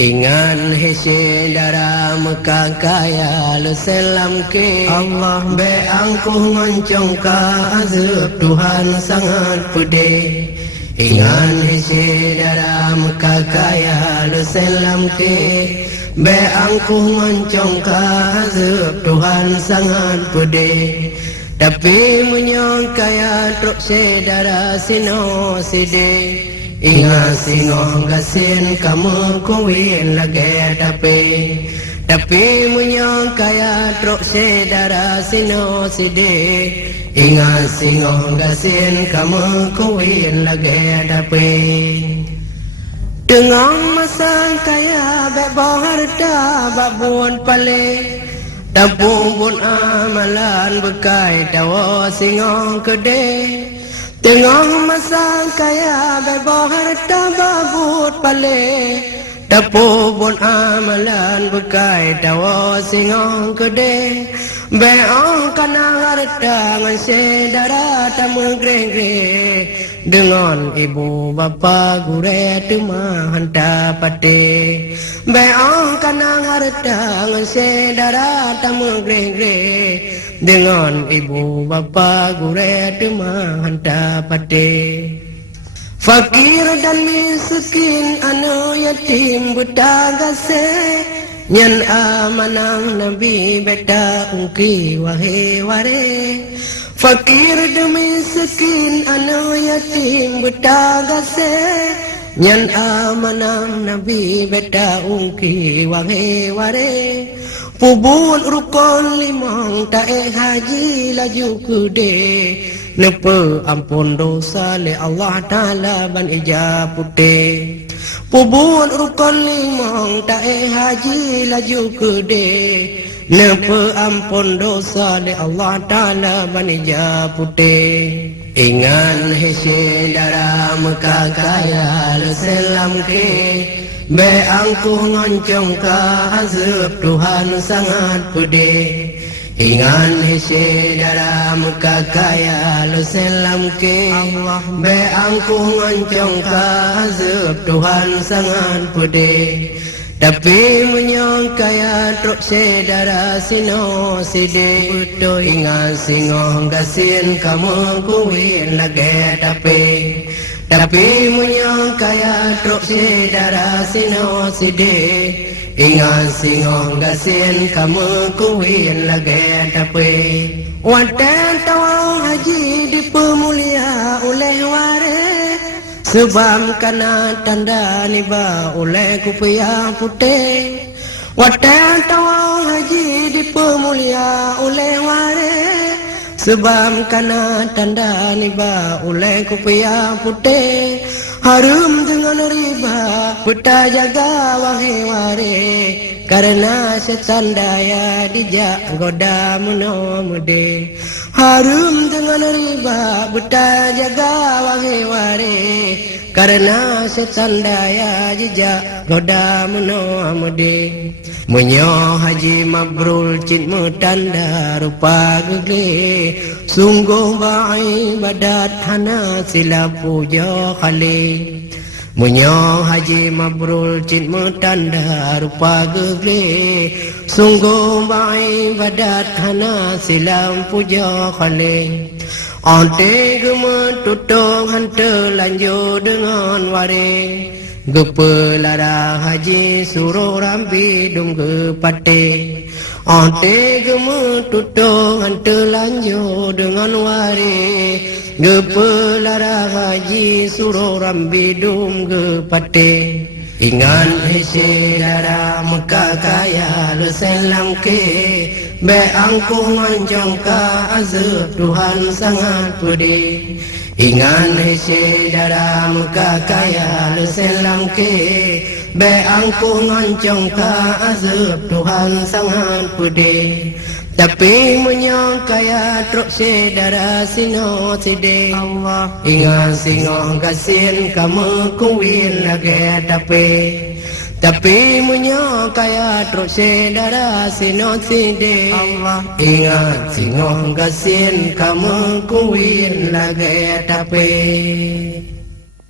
Ingan hese daram kakaya le selam ke Allah be angkuh ngoncong ka azab Tuhan sangat pedih. Ingan hese daram kakaya le selam ke be angkuh ngoncong ka azab Tuhan sangat pedih. Tapi menyong kaya truk sedara sino side. Ingat singong gasin kamu kuwin lagi tapi menyong kaya truk sedara sino side. Ingat singong gasin kamu kuwin lagi dengan masa kaya bebo harta babun pale tabung pun amalan bekai tawa singong kede. Tengah masa kaya bebo harta babut pale dapu pun amalan bekai tawa singong kede. Beong kana harta ngasih darah tamu gre dengan ibu bapa gure tuma hanta pate. Beong kana harta ngasih darah tamu gre dengan ibu bapa gure tuma hanta pate. Fakir dan miskin anu yatim buta gase nyan amanang nabi beta ungki wahe ware. Fakir dan miskin anu yatim buta gase nyan amanang nabi beta ungki wahe ware. Pubun rukun limang tae haji laju kude nepe ampun dosa le Allah Ta'ala ban ijab putih. Pubun rukun limang tae haji laju kude nepe ampun dosa le Allah Ta'ala ban ijab putih. Ingan hese daram kakaya le selam ke be angkuh ngoncong ka azab Tuhan sangat pedih. Ingan hese daram kakaya lo selam ke Allah be angkuh ngoncong ka azab Tuhan sangat pedih. Tapi menyong kaya truk sedara sino side buto. Ingan singong gasin kamu kuwin lagi tapi menyong kaya truk sedara sino side. Ingat singong gasin kamu kuwin lagi watan tawang haji di pemulia oleh ware. Sebab kana tanda niba oleh kupia putih. Watan tawang haji di pemulia oleh ware. Sebab kana tanda niba oleh kupia putih. Harum dengan riba puta jaga wahe ware. Karena setan daya dijak goda muno mude. Harum dengan riba buta jaga wahe ware. Karena setan daya dijak goda muno mude. Menyo haji mabrul cint mutanda rupa gegle. Sungguh baik badat hana sila puja khali. Menyo haji mabrul cint mutanda rupa gegle. Sungguh baik badat hana sila puja khali. Ante gemet tutong hante lanjut dengan ware. Gepelara haji suruh rambi dum gepate. Ante gemet tutong hante lanjut dengan ware. Gepelara haji suruh rambi dum gepate. Ingan hese dara Mekah kaya le selam ke be angkuh ngoncong ka azab Tuhan sangat pedih. Ingan hese dara Mekah kaya le selam ke be angkuh ngoncong ka azab Tuhan sangat pedih. Tapi menyong kaya truk sedara sino side Allah. Ingat singong gasin kamu kuwin lagi tapi menyong kaya truk sedara sino side Allah. Ingat singong gasin kamu kuwin lagi